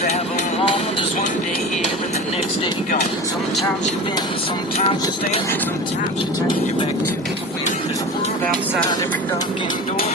travel on, just one day here and the next day gone. Sometimes you bend, sometimes you stand, sometimes you turn your back to the wind. There's a world outside every darkened door.